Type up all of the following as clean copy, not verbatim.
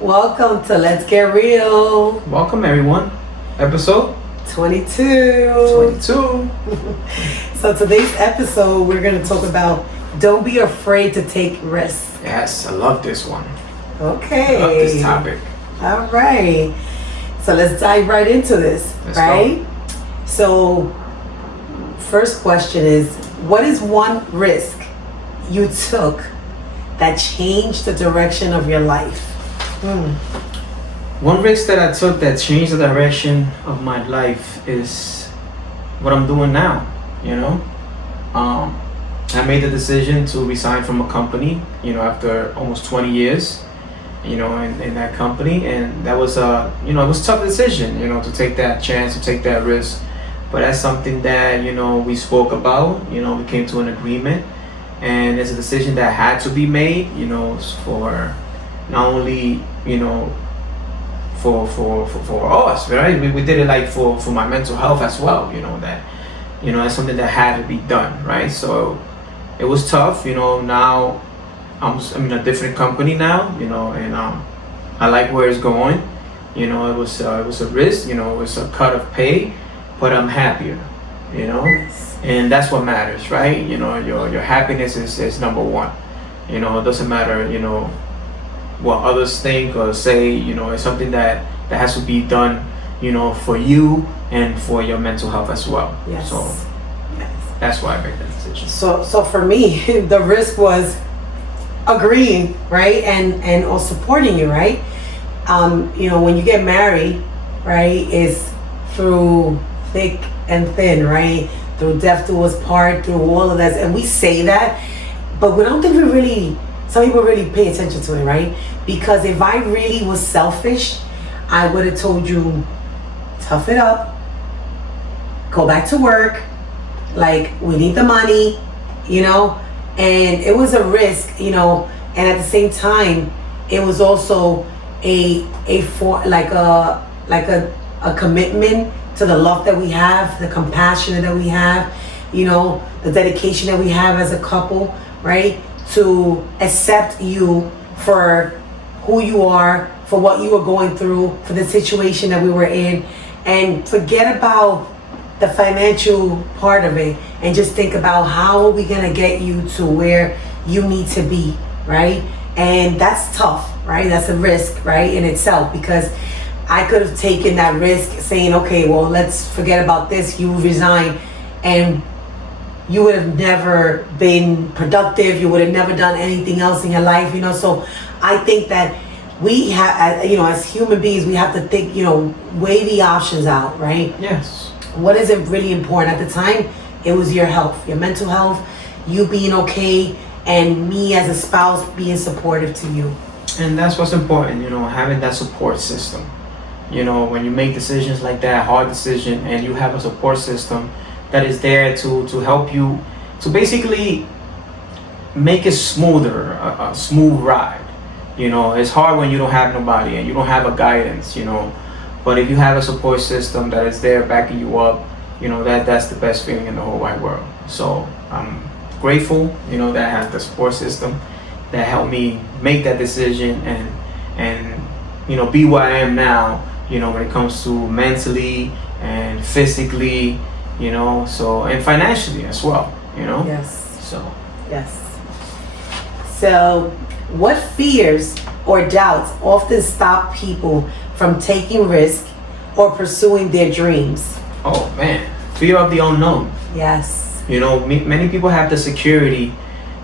Welcome to Let's Get Real Welcome, everyone. Episode 22. 22. So today's episode, we're going to talk about don't be afraid to take risks. Yes, I love this one. Okay. I love this topic. All right. So let's dive right into this, Let's right? go. So first question is, what is one risk you took that changed the direction of your life? One risk that I took that changed the direction of my life is what I'm doing now. I made the decision to resign from a company, after almost 20 years, in that company. And that was it was a tough decision, to take that chance, to take that risk. But that's something that, we spoke about, we came to an agreement. And it's a decision that had to be made, for not only, for us, right? We did it like for my mental health as well, that's something that had to be done, right? So it was tough, now I'm in a different company now, and I like where it's going. It was a risk, it was a cut of pay, but I'm happier, and that's what matters, right? Your happiness is number one. It doesn't matter, what others think or say. It's something that has to be done, for you and for your mental health as well. Yes. So that's why I made that decision. So for me, the risk was agreeing, right, and or supporting you, right. When you get married, right, is through thick and thin, right, through death do us part, through all of that, and we say that, but we don't think some people really pay attention to it, right? Because if I really was selfish, I would have told you, tough it up, go back to work, like, we need the money, and it was a risk, and at the same time, it was also a commitment to the love that we have, the compassion that we have, the dedication that we have as a couple, right? To accept you for who you are, for what you were going through, for the situation that we were in, and forget about the financial part of it and just think about how are we gonna get you to where you need to be, right? And that's tough, right? That's a risk, right, in itself, because I could have taken that risk saying, okay, well, let's forget about this, you resign, and you would have never been productive, you would have never done anything else in your life, so I think that we have, as human beings, we have to think, weigh the options out, right? Yes. What is it really important? At the time, it was your health, your mental health, you being okay, and me as a spouse being supportive to you. And that's what's important, having that support system. When you make decisions like that, hard decision, and you have a support system that is there to help you, to basically make it smoother, a smooth ride. It's hard when you don't have nobody and you don't have a guidance, but if you have a support system that is there backing you up, that's the best feeling in the whole wide world. So I'm grateful, that I have the support system that helped me make that decision and be where I am now, when it comes to mentally and physically, and financially as well, Yes. So. Yes. So, what fears or doubts often stop people from taking risks or pursuing their dreams? Oh man, fear of the unknown. Yes. Many people have the security,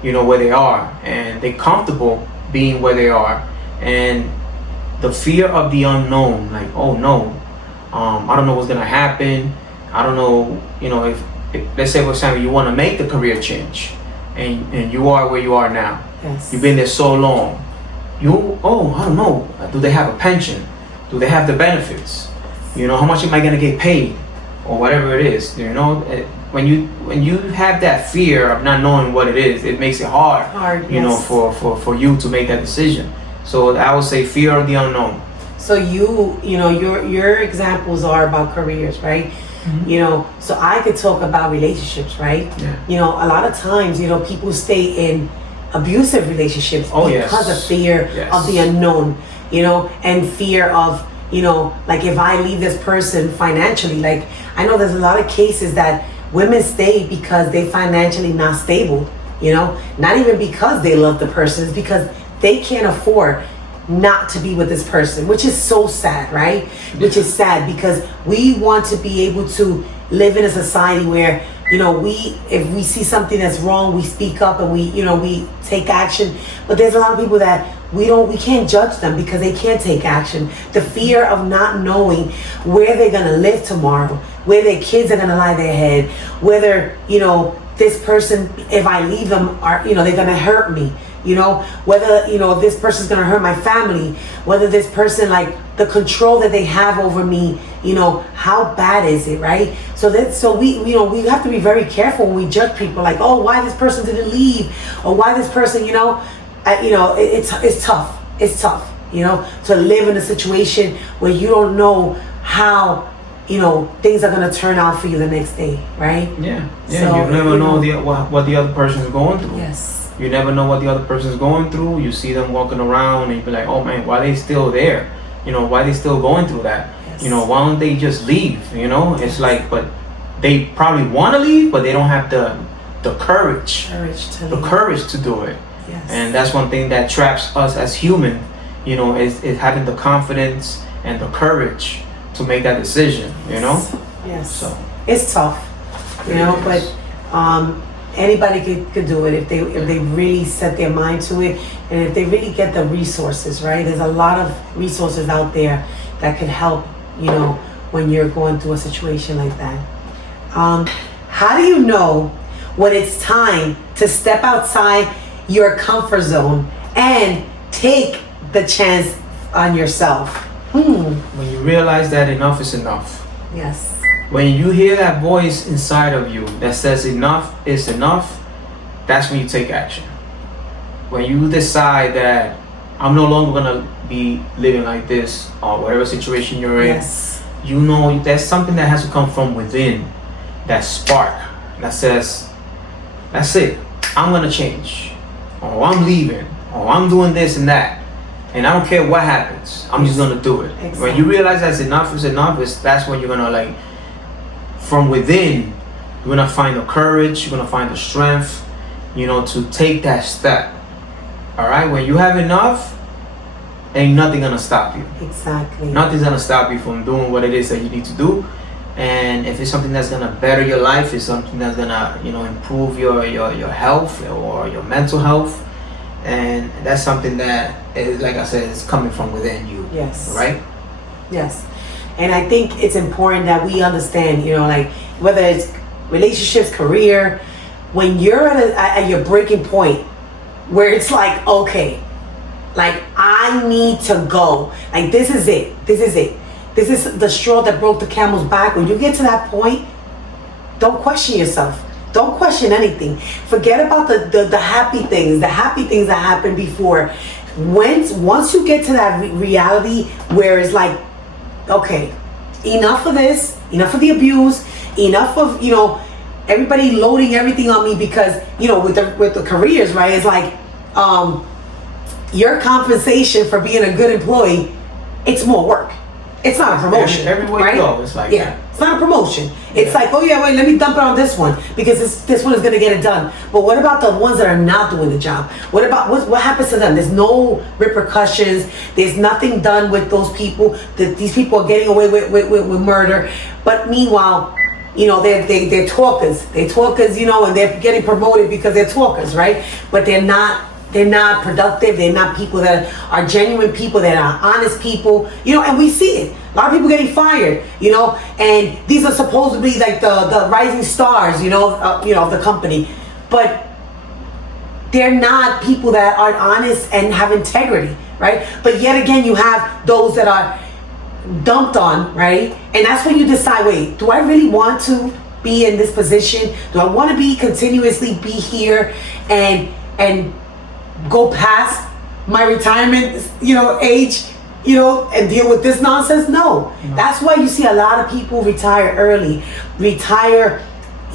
where they are, and they're comfortable being where they are, and the fear of the unknown, like, oh no, I don't know what's gonna happen. I don't know, if let's say, for example, you want to make the career change, and you are where you are now. Yes. You've been there so long. I don't know. Do they have a pension? Do they have the benefits? How much am I gonna get paid, or whatever it is? When you have that fear of not knowing what it is, it makes it hard. Yes. For you to make that decision. So I would say fear of the unknown. So your examples are about careers, right? Mm-hmm. So I could talk about relationships, right? Yeah. A lot of times, people stay in abusive relationships Oh, because yes. of fear Yes. of the unknown. and fear of, like if I leave this person financially, like I know there's a lot of cases that women stay because they financially not stable, not even because they love the person, it's because they can't afford not to be with this person, which is so sad, right? Which is sad because we want to be able to live in a society where, if we see something that's wrong, we speak up and we take action. But there's a lot of people that we can't judge them because they can't take action. The fear of not knowing where they're gonna live tomorrow, where their kids are gonna lie their head, whether, this person, if I leave them, they're gonna hurt me. Whether, this person's gonna hurt my family, whether this person, like the control that they have over me, how bad is it, right? So we have to be very careful when we judge people, like, oh, why this person didn't leave, or why this person, it's tough. It's tough, to live in a situation where you don't know how, things are gonna turn out for you the next day, right? Yeah. So, you never know what the other person is going through. Yes. You never know what the other person is going through. You see them walking around and you be like, oh man, why are they still there? Why are they still going through that? Yes. Why don't they just leave? It's like, but they probably want to leave, but they don't have the courage to do it. Yes. And that's one thing that traps us as human, is having the confidence and the courage to make that decision, Yes. So it's tough, but anybody could do it if they really set their mind to it, and if they really get the resources, right? There's a lot of resources out there that could help, when you're going through a situation like that. How do you know when it's time to step outside your comfort zone and take the chance on yourself? When you realize that enough is enough. Yes. When you hear that voice inside of you that says enough is enough, that's when you take action. When you decide that I'm no longer gonna be living like this, or whatever situation you're in, Yes. There's something that has to come from within, that spark that says, that's it, I'm gonna change, or I'm leaving, or I'm doing this and that, and I don't care what happens, I'm just gonna do it. Exactly. When you realize that's enough is enough, that's when you're gonna, from within, you're gonna find the courage, you're gonna find the strength, to take that step. All right, when you have enough, ain't nothing gonna stop you. Exactly. Nothing's gonna stop you from doing what it is that you need to do. And if it's something that's gonna better your life, it's something that's gonna, improve your health or your mental health, and that's something that, like I said, is coming from within you. Yes. Right? Yes. And I think it's important that we understand, whether it's relationships, career, when you're at your breaking point where it's like, okay, like I need to go. Like this is it. This is the straw that broke the camel's back. When you get to that point, don't question yourself. Don't question anything. Forget about the happy things that happened before. Once you get to that reality where it's like, okay, enough of this, enough of the abuse, enough of, everybody loading everything on me because, with the careers, right? It's like, your compensation for being a good employee, it's more work. It's not a promotion. Everywhere right? you go, it's like that. It's not a promotion. It's like, oh yeah, wait, let me dump it on this one because this one is gonna get it done. But what about the ones that are not doing the job? What about what happens to them? There's no repercussions. There's nothing done with those people. These people are getting away with murder. But meanwhile, they're talkers. They're talkers, and they're getting promoted because they're talkers, right? But they're not productive. They're not people that are genuine people, that are honest people, and we see it. A lot of people getting fired, and these are supposed to be like the rising stars, of the company, but they're not people that are honest and have integrity, right? But yet again, you have those that are dumped on, right? And that's when you decide, wait, do I really want to be in this position? Do I want to continuously be here and go past my retirement, age, and deal with this nonsense? No. That's why you see a lot of people retire early, retire,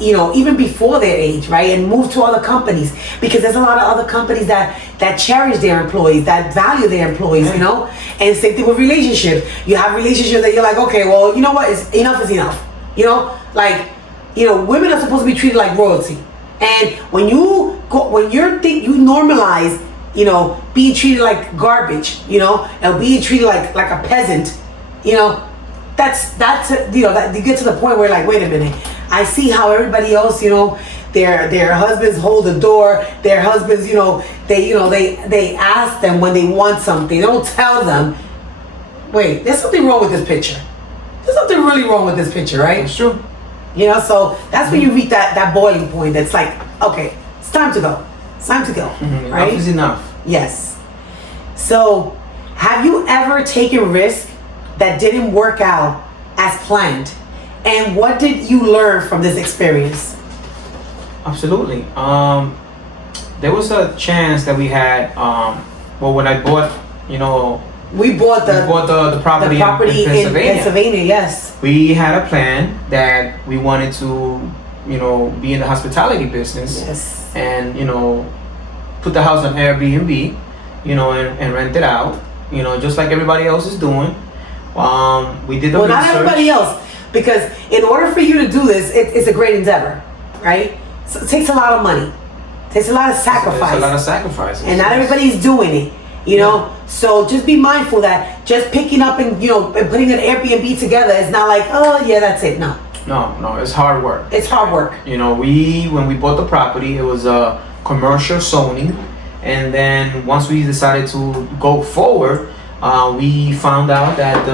you know, even before their age, right? And move to other companies, because there's a lot of other companies that cherish their employees, that value their employees, you know? And same thing with relationships. You have relationships that you're like, okay, well, you know what? Enough is enough. You know, like, you know, women are supposed to be treated like royalty. And when you normalize, you know, being treated like garbage, you know, and being treated like a peasant, you know, that's you know, that you get to the point where like, wait a minute, I see how everybody else, you know, their husbands hold the door, their husbands, you know, they ask them when they want something, they don't tell them. Wait, there's something wrong with this picture. There's something really wrong with this picture, right? It's true. You know, so that's when you reach that boiling point. That's like, okay, it's time to go. It's time to go. Right? Enough is enough. Yes. So, have you ever taken risk that didn't work out as planned? And what did you learn from this experience? Absolutely. There was a chance that we had. Well, when I bought, you know, we bought the property in Pennsylvania. Yes. We had a plan that we wanted to, you know, be in the hospitality business. Yes. And, you know, put the house on Airbnb, you know, and rent it out, you know, just like everybody else is doing. We did the research. Not everybody else, because in order for you to do this, it's a great endeavor, right? So it takes a lot of money. It takes a lot of sacrifice. It's a lot of sacrifices. And not everybody's doing it, you know? So just be mindful that just picking up and, you know, and putting an Airbnb together is not like, oh yeah, that's it. No, it's hard work. It's hard work. You know, when we bought the property, it was a commercial zoning. And then once we decided to go forward, we found out that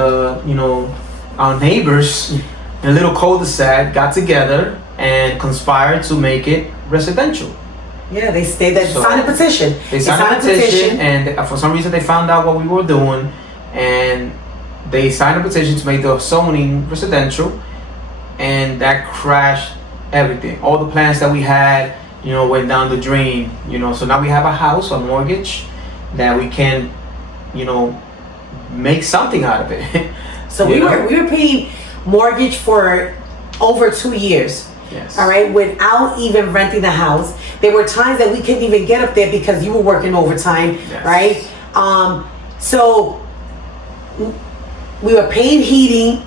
our neighbors in a little cul-de-sac got together and conspired to make it residential. Yeah, they signed a petition. They signed a petition, and for some reason they found out what we were doing, and they signed a petition to make the zoning residential, and that crashed everything. All the plans that we had, you know, went down the drain. You know, so now we have a house, a mortgage, that we can, you know, make something out of it. So we were paying mortgage for over 2 years. Yes. All right, without even renting the house. There were times that we couldn't even get up there because you were working overtime, yes. Right? So we were paying heating,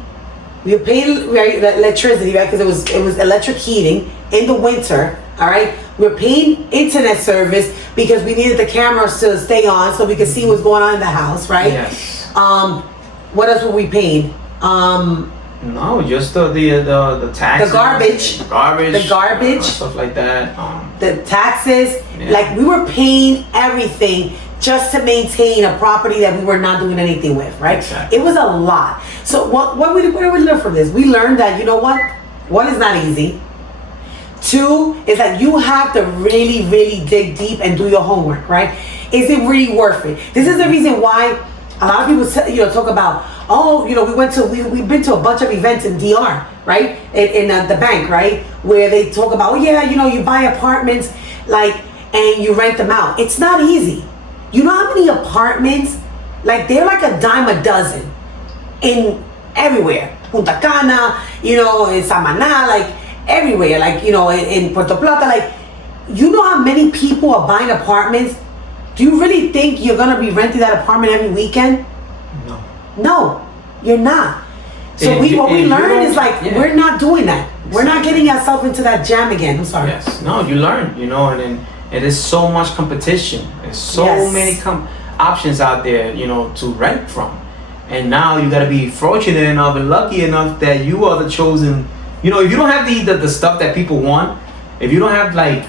we were paying electricity, right? Because it was electric heating in the winter. All right, we were paying internet service because we needed the cameras to stay on so we could see what's going on in the house, right? Yes. What else were we paying? No, just the taxes, the garbage, stuff like that. The taxes, yeah. Like we were paying everything just to maintain a property that we were not doing anything with, right? Exactly. It was a lot. So what did we learn from this? We learned that, you know what? One is not easy. Two is that you have to really, really dig deep and do your homework, right? Is it really worth it? This is the reason why a lot of people, talk about, oh, we've been to a bunch of events in DR, right? In the bank, right? Where they talk about, oh yeah, you buy apartments, like, and you rent them out. It's not easy. You know how many apartments, like they're like a dime a dozen in everywhere. Punta Cana, in Samaná, like everywhere, like, in Puerto Plata, like, you know how many people are buying apartments? Do you really think you're gonna be renting that apartment every weekend? No, you're not. So what we learned is like, we're not doing that. Exactly. We're not getting ourselves into that jam again. I'm sorry. Yes. No, you learn, and then it is so much competition. There's so many options out there, to rent from. And now you gotta be fortunate enough and lucky enough that you are the chosen. If you don't have the stuff that people want, if you don't have like,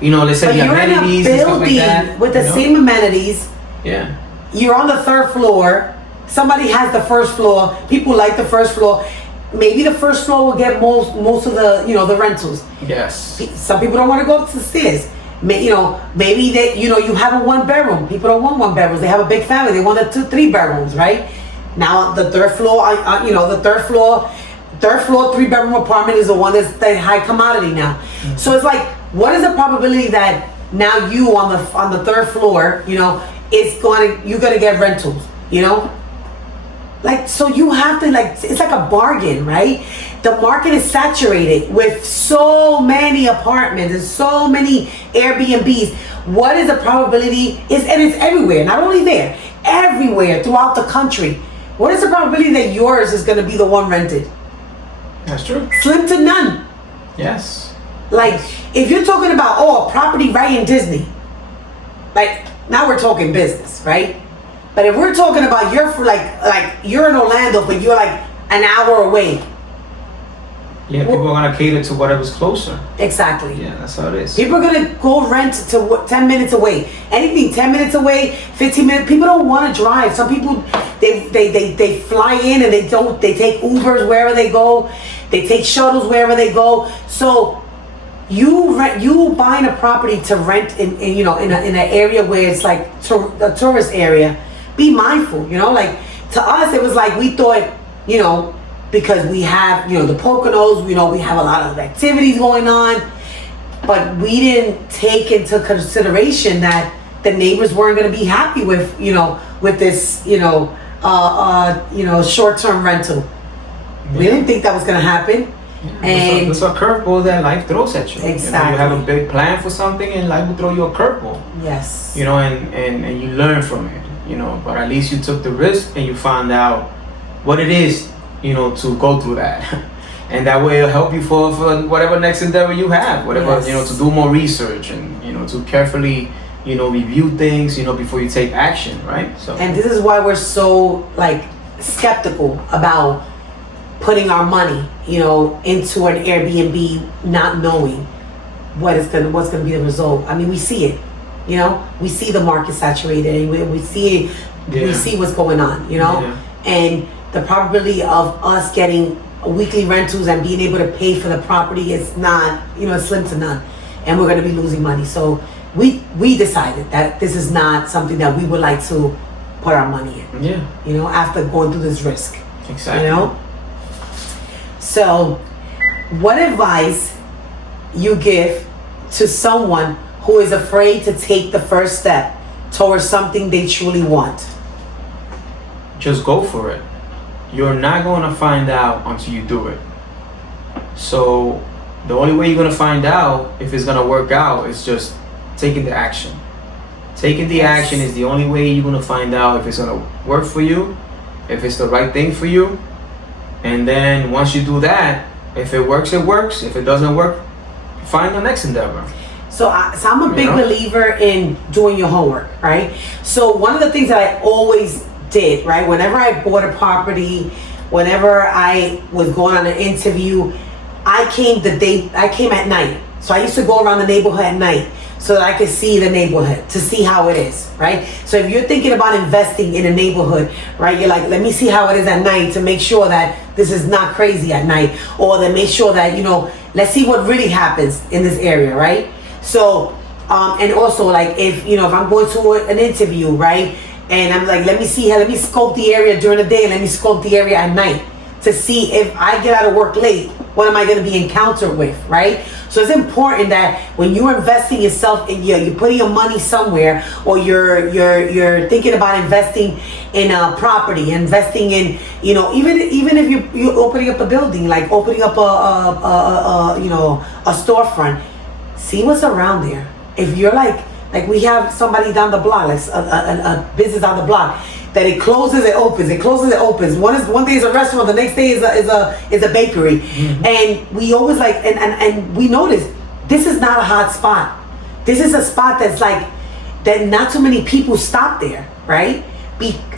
let's say the amenities and stuff like that, with the same amenities. Yeah. You're on the third floor. Somebody has the first floor. People like the first floor. Maybe the first floor will get most of the the rentals. Yes. Some people don't want to go up the stairs. Maybe they you have a 1 bedroom. People don't want 1 bedroom. They have a big family. They want 2-3 bedrooms, right? Now the third floor, third floor 3 bedroom apartment is the one that's the high commodity now. Mm-hmm. So it's like, what is the probability that now you on the third floor, you're gonna get rentals, Like, so you have to, like, it's like a bargain, right? The market is saturated with so many apartments and so many Airbnbs. What is the probability? And it's everywhere, not only there, everywhere throughout the country. What is the probability that yours is going to be the one rented? That's true. Slim to none. Yes. Like, if you're talking about, a property right in Disney, like, now we're talking business, right? But if we're talking about you're in Orlando, but you're like an hour away. Yeah, people are gonna cater to whatever's closer. Exactly. Yeah, that's how it is. People are gonna go rent to 10 minutes away. Anything 10 minutes away, 15 minutes. People don't want to drive. Some people they fly in and they take Ubers wherever they go. They take shuttles wherever they go. So you buying a property to rent in an area where it's like a tourist area. Be mindful, like to us it was like we thought, because we have, the Poconos, we have a lot of activities going on, but we didn't take into consideration that the neighbors weren't going to be happy with, with this, short-term rental. Yeah. We didn't think that was going to happen. Yeah, and it's a curveball that life throws at you. Exactly. You have a big plan for something and life will throw you a curveball. Yes. And you learn from it, but at least you took the risk and you found out what it is, to go through that. And that way it'll help you for whatever next endeavor you have, whatever, Yes. To do more research and, to carefully, review things, before you take action, right? So. And this is why we're so skeptical about putting our money, into an Airbnb, not knowing what's gonna be the result. I mean, we see it, we see the market saturated, and we see it, we see what's going on, and the probability of us getting weekly rentals and being able to pay for the property is not, it's slim to none, and we're gonna be losing money. So we decided that this is not something that we would like to put our money in. Yeah. After going through this risk. Exactly. So, what advice you give to someone who is afraid to take the first step towards something they truly want? Just go for it. You're not going to find out until you do it. So, the only way you're going to find out if it's going to work out is just taking the action. Taking the action is the only way you're going to find out if it's going to work for you, if it's the right thing for you. And then once you do that, if it works, it works. If it doesn't work, find the next endeavor. So I'm a big believer in doing your homework, right? So one of the things that I always did, right, whenever I bought a property, whenever I was going on an interview, I came at night. So I used to go around the neighborhood at night so that I could see the neighborhood, to see how it is, right? So if you're thinking about investing in a neighborhood, right, you're like, let me see how it is at night to make sure that this is not crazy at night, or to make sure that, let's see what really happens in this area, right? So, and also if I'm going to an interview, right, and I'm like, let me scope the area during the day, and let me scope the area at night to see if I get out of work late, what am I going to be encountered with, right? So it's important that when you're investing yourself, you're putting your money somewhere, or you're thinking about investing in a property, investing in, even if you're opening up a building, like opening up a storefront, see what's around there. If you're like we have somebody down the block, like a business down the block, that it closes, it opens, it closes, it opens. One day is a restaurant, the next day is a bakery. Mm-hmm. And we always and we notice this is not a hot spot. This is a spot that not too many people stop there, right?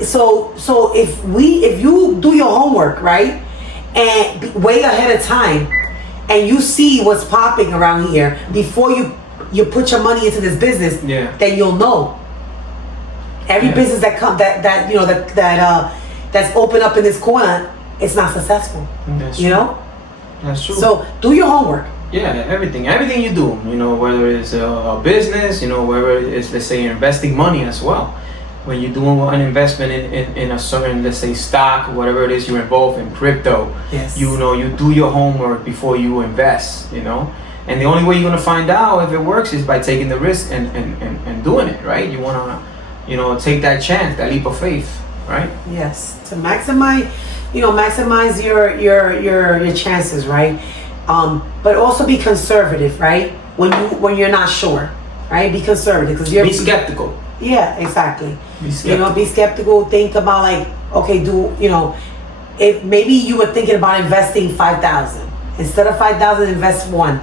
So if you do your homework, right, and way ahead of time, and you see what's popping around here before you put your money into this business, then you'll know. Every business that's open up in this corner, it's not successful. That's true. That's true. So do your homework. Yeah, everything you do, whether it's a business, whether it's, let's say, investing money as well. When you're doing an investment in a certain, let's say, stock, whatever it is you're involved in, crypto, you do your homework before you invest, And the only way you're gonna find out if it works is by taking the risk and doing it, right? You wanna, take that chance, that leap of faith, right? right? Yes, to maximize, maximize your chances, right? But also be conservative, right? When you're not sure, right? Be conservative because you're Be skeptical. Yeah, exactly. Be skeptical. Be skeptical. Think about like, okay, if maybe you were thinking about investing 5,000 instead of 5,000, invest 1.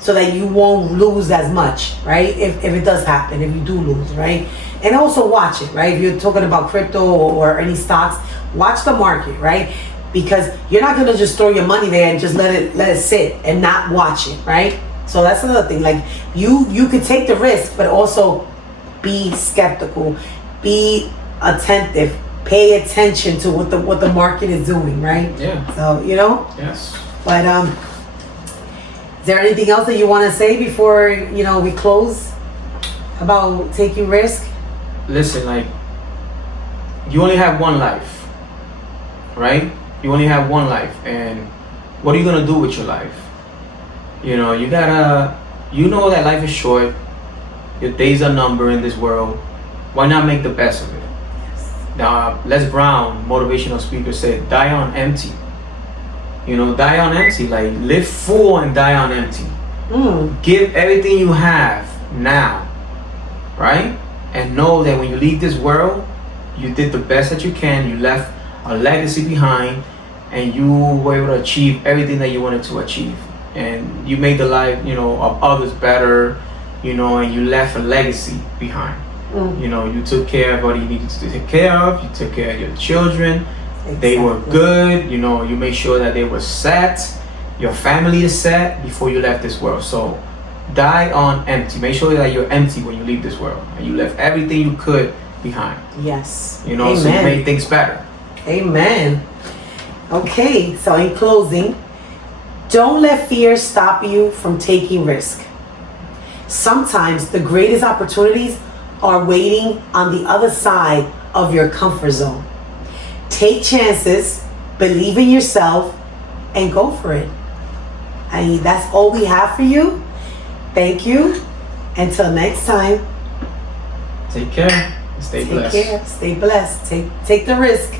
So that you won't lose as much, right? If it does happen, if you do lose, right? And also watch it, right? If you're talking about crypto or any stocks, watch the market, right? Because you're not gonna just throw your money there and just let it sit and not watch it, right? So that's another thing. Like you could take the risk, but also be skeptical, be attentive, pay attention to what the market is doing, right? Yeah. So Yes. But is there anything else that you want to say before we close about taking risk? Listen, like, you only have one life, right? You only have one life, and what are you gonna do with your life? You gotta, that life is short. Your days are numbered in this world. Why not make the best of it? Now, Les Brown, motivational speaker, said, "Die on empty." Die on empty. Like, live full and die on empty. Give everything you have now, right? And know that when you leave this world, you did the best that you can. You left a legacy behind, and you were able to achieve everything that you wanted to achieve. And you made the life, of others better, and you left a legacy behind. You took care of what you needed to take care of. You took care of your children. Exactly. They were good. You made sure that they were set. Your family is set before you left this world. So die on empty. Make sure that you're empty when you leave this world, and you left everything you could behind. Yes. So you made things better. Amen. Okay, so in closing, don't let fear stop you from taking risk. Sometimes the greatest opportunities are waiting on the other side of your comfort zone. Take chances, believe in yourself, and go for it. That's all we have for you. Thank you. Until next time. Take care. Stay blessed. Take care. Stay blessed. Take the risk.